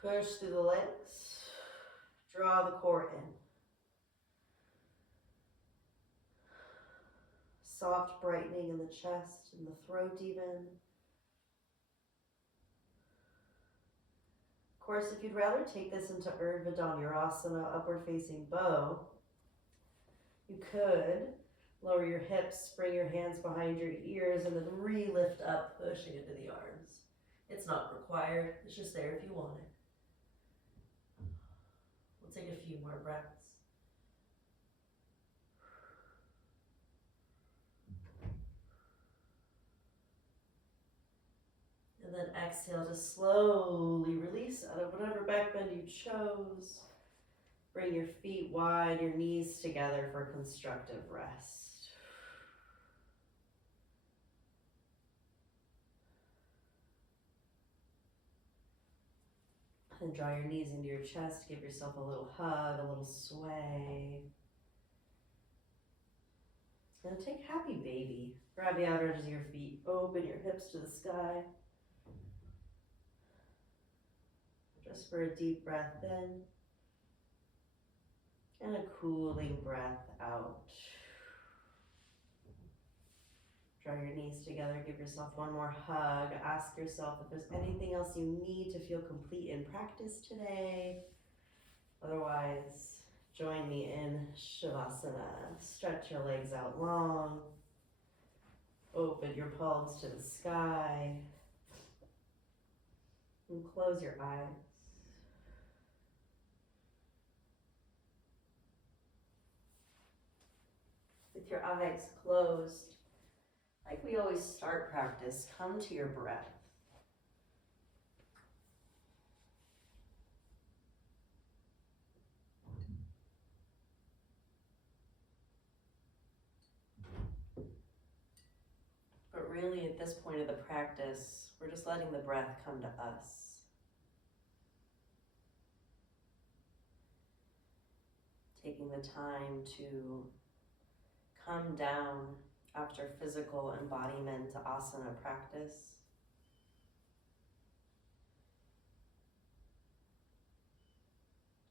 Push through the legs. Draw the core in. Soft brightening in the chest and the throat even. Of course, if you'd rather take this into Urdhva Dhanurasana, upward facing bow, you could lower your hips, bring your hands behind your ears, and then re-lift up, pushing into the arms. It's not required, it's just there if you want it. We'll take a few more breaths. And then exhale to slowly release out of whatever back bend you chose. Bring your feet wide, your knees together for constructive rest. And draw your knees into your chest, give yourself a little hug, a little sway. And take happy baby. Grab the outer edges of your feet, open your hips to the sky. Just for a deep breath in and a cooling breath out. Draw your knees together, give yourself one more hug. Ask yourself if there's anything else you need to feel complete in practice today. Otherwise, join me in Shavasana. Stretch your legs out long. Open your palms to the sky. And close your eyes. With your eyes closed, like we always start practice, come to your breath. But really at this point of the practice, we're just letting the breath come to us. Taking the time to come down after physical embodiment to asana practice.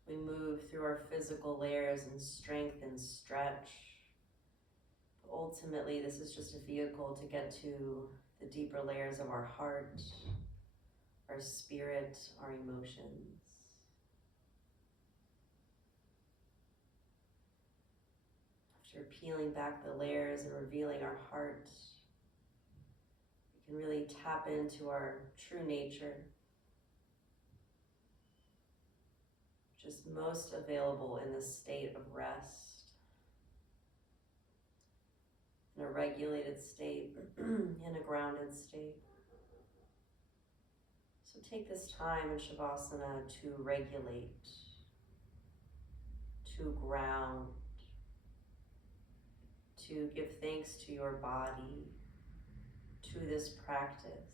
We move through our physical layers and strength and stretch. But ultimately, this is just a vehicle to get to the deeper layers of our heart, our spirit, our emotions. After peeling back the layers and revealing our heart, we can really tap into our true nature, which is most available in this state of rest, in a regulated state, in a grounded state. So take this time in Shavasana to regulate, to ground, to give thanks to your body, to this practice.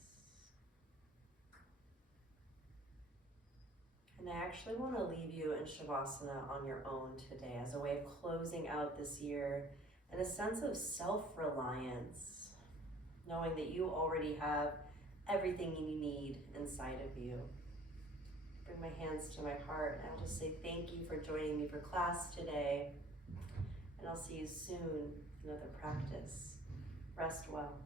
And I actually want to leave you in Shavasana on your own today as a way of closing out this year and a sense of self-reliance, knowing that you already have everything you need inside of you. Bring my hands to my heart and I'll just say thank you for joining me for class today. And I'll see you soon in another practice. Rest well.